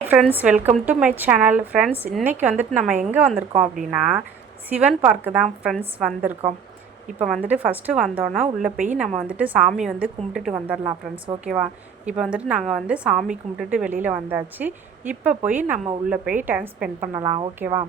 Friends welcome to my channel friends இன்றைக்கி வந்துட்டு நம்ம எங்கே வந்திருக்கோம் அப்படின்னா சிவன் பார்க்கு தான் ஃப்ரெண்ட்ஸ் வந்திருக்கோம். இப்போ வந்துட்டு ஃபஸ்ட்டு வந்தோன்னா உள்ளே போய் நம்ம வந்துட்டு சாமி வந்து கும்பிட்டுட்டு வந்துடலாம் ஃப்ரெண்ட்ஸ் ஓகேவா இப்போ வந்துட்டு நாங்கள் வந்து சாமி கும்பிட்டுட்டு வெளியில் வந்தாச்சு. இப்போ போய் நம்ம உள்ளே போய் டைம் ஸ்பெண்ட் பண்ணலாம். ஓகேவா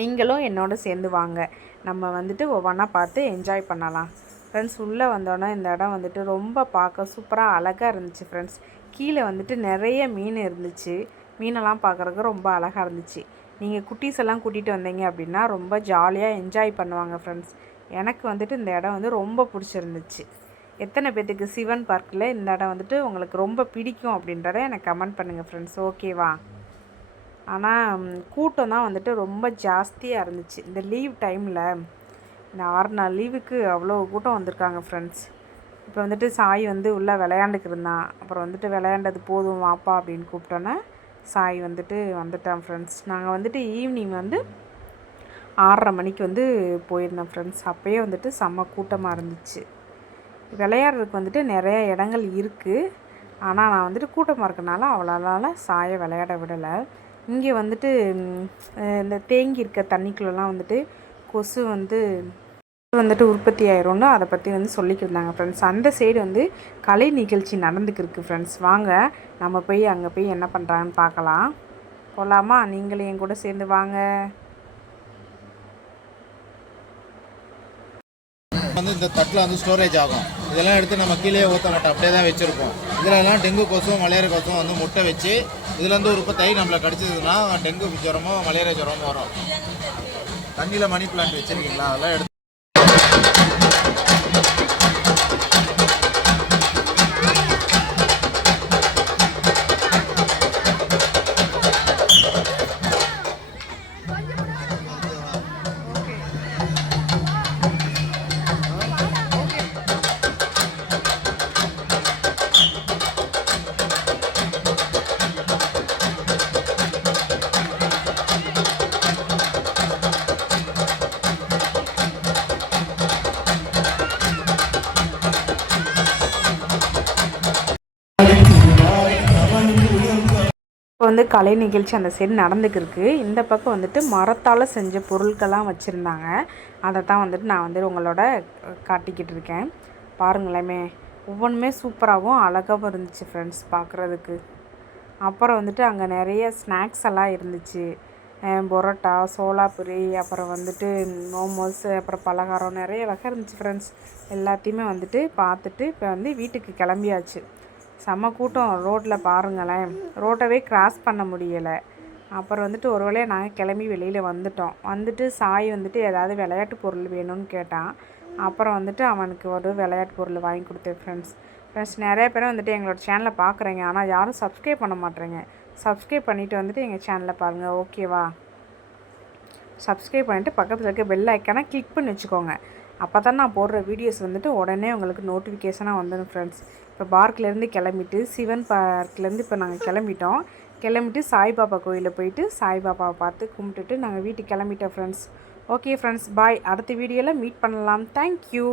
நீங்களும் என்னோட சேர்ந்து வாங்க. நம்ம வந்துட்டு ஒவ்வொன்றா பார்த்து என்ஜாய் பண்ணலாம். ஃப்ரெண்ட்ஸ் உள்ளே வந்தோன்னே இந்த இடம் வந்துட்டு ரொம்ப பார்க்க சூப்பராக அழகாக இருந்துச்சு ஃப்ரெண்ட்ஸ் கீழே வந்துட்டு நிறைய மீன் இருந்துச்சு. மீனெல்லாம் பார்க்குறதுக்கு ரொம்ப அழகாக இருந்துச்சு. நீங்கள் குட்டீஸ் எல்லாம் கூட்டிகிட்டு வந்தீங்க அப்படின்னா ரொம்ப ஜாலியாக என்ஜாய் பண்ணுவாங்க ஃப்ரெண்ட்ஸ் எனக்கு வந்துட்டு இந்த இடம் வந்து ரொம்ப பிடிச்சிருந்துச்சு. எத்தனை பேர்த்துக்கு சிவன் பார்க்கில் இந்த இடம் வந்துட்டு உங்களுக்கு ரொம்ப பிடிக்கும் அப்படின்றத எனக்கு கமெண்ட் பண்ணுங்கள் ஃப்ரெண்ட்ஸ் ஓகேவா ஆனால் கூட்டம் தான் வந்துட்டு ரொம்ப ஜாஸ்தியாக இருந்துச்சு. இந்த லீவ் டைமில் இந்த ஆறு நாள் லீவுக்கு அவ்வளோ கூட்டம் வந்திருக்காங்க ஃப்ரெண்ட்ஸ் இப்போ வந்துட்டு சாய் வந்து உள்ளே விளையாண்டுக்கு இருந்தான். அப்புறம் வந்துட்டு விளையாண்டது போதும் வாப்பா அப்படின்னு கூப்பிட்டோன்னே சாய் வந்துட்டு வந்துட்டான் ஃப்ரெண்ட்ஸ் நாங்கள் வந்துட்டு ஈவினிங் வந்து ஆறரை மணிக்கு வந்து போயிருந்தோம் ஃப்ரெண்ட்ஸ் அப்போயே வந்துட்டு செம்ம கூட்டமாக இருந்துச்சு. விளையாடுறதுக்கு வந்துட்டு நிறைய இடங்கள் இருக்குது ஆனால் நான் வந்துட்டு கூட்டமாக இருக்கனால அவ்வளோனால சாயை விளையாட விடலை. இங்கே வந்துட்டு இந்த தேங்கி இருக்க தண்ணிக்குள்ளெல்லாம் வந்துட்டு கொசு வந்து வந்துட்டு உற்பத்தி ஆயிரும்னு அதை பற்றி வந்து சொல்லிக்கிருந்தாங்க ஃப்ரெண்ட்ஸ் அந்த சைடு வந்து கலை நிகழ்ச்சி நடந்துக்கிருக்கு ஃப்ரெண்ட்ஸ் வாங்க நம்ம போய் அங்கே போய் என்ன பண்ணுறாங்கன்னு பார்க்கலாம் போகலாமா நீங்களும் என் கூட சேர்ந்து வாங்க. வந்து இந்த தட்டில் வந்து ஸ்டோரேஜ் ஆகும். இதெல்லாம் எடுத்து நம்ம கீழே ஊற்ற மாட்டோம் அப்படியே தான் வச்சுருப்போம். இதிலெல்லாம் டெங்கு கொசும் மலேரியா கொசும் வந்து முட்டை வச்சு இதுலேருந்து ஒரு தை நம்மளை கடிச்சதுன்னா டெங்கு ஜுரமோ மலேரியா ஜுரமோ வரும். தண்ணியில் மணி பிளான்ட் வச்சுருக்கீங்களா? அதெல்லாம் எடுத்து வந்து கலை நிகழ்ச்சி அந்த சைடு நடந்துக்கிருக்கு. இந்த பக்கம் வந்துட்டு மரத்தால் செஞ்ச பொருட்கள்லாம் வச்சுருந்தாங்க. அதை தான் வந்துட்டு நான் வந்து உங்களோட காட்டிக்கிட்டு இருக்கேன். பாருங்களேமே ஒவ்வொன்றுமே சூப்பராகவும் அழகாகவும் இருந்துச்சு ஃப்ரெண்ட்ஸ் பார்க்குறதுக்கு அப்புறம் வந்துட்டு அங்கே நிறைய ஸ்நாக்ஸ் எல்லாம் இருந்துச்சு. பொரோட்டா பரோட்டா அப்புறம் வந்துட்டு மோமோஸ் அப்புறம் பலகாரம் நிறைய வகை இருந்துச்சு ஃப்ரெண்ட்ஸ் எல்லாத்தையுமே வந்துட்டு பார்த்துட்டு இப்போ வந்து வீட்டுக்கு கிளம்பியாச்சு. செம்ம கூட்டம் ரோட்டில் பாருங்களேன். ரோட்டவே கிராஸ் பண்ண முடியலை. அப்புறம் வந்துட்டு ஒரு வேளையாக நாங்கள் கிளம்பி வெளியில் வந்துட்டோம். வந்துட்டு சாய் வந்துட்டு ஏதாவது விளையாட்டு பொருள் வேணும்னு கேட்டான். அப்புறம் வந்துட்டு அவனுக்கு ஒரு விளையாட்டு பொருள் வாங்கி கொடுத்தேன் ஃப்ரெண்ட்ஸ் ஃப்ரெண்ட்ஸ் நிறைய பேரும் வந்துட்டு எங்களோட சேனலை பார்க்குறீங்க ஆனால் யாரும் சப்ஸ்கிரைப் பண்ண மாட்டேறீங்க. சப்ஸ்கிரைப் பண்ணிவிட்டு வந்துட்டு எங்கள் சேனலை பாருங்கள் ஓகேவா சப்ஸ்கிரைப் பண்ணிவிட்டு பக்கத்தில் இருக்க பெல் ஐக்கானை கிளிக் பண்ணி வச்சுக்கோங்க. அப்போ தான் நான் போடுற வீடியோஸ் வந்துட்டு உடனே உங்களுக்கு நோட்டிஃபிகேஷனாக வந்துடும் ஃப்ரெண்ட்ஸ் இப்போ பார்க்லேருந்து கிளம்பிட்டு சிவன் பார்க்லேருந்து இப்போ நாங்கள் கிளம்பிட்டோம். கிளம்பிட்டு சாய்பாபா கோயிலில் போயிட்டு சாய்பாபாவை பார்த்து கும்பிட்டுட்டு நாங்கள் வீட்டுக்கு கிளம்பிட்டோம் ஃப்ரெண்ட்ஸ் ஓகே ஃப்ரெண்ட்ஸ் பாய் அடுத்த வீடியோவில் மீட் பண்ணலாம். தேங்க்யூ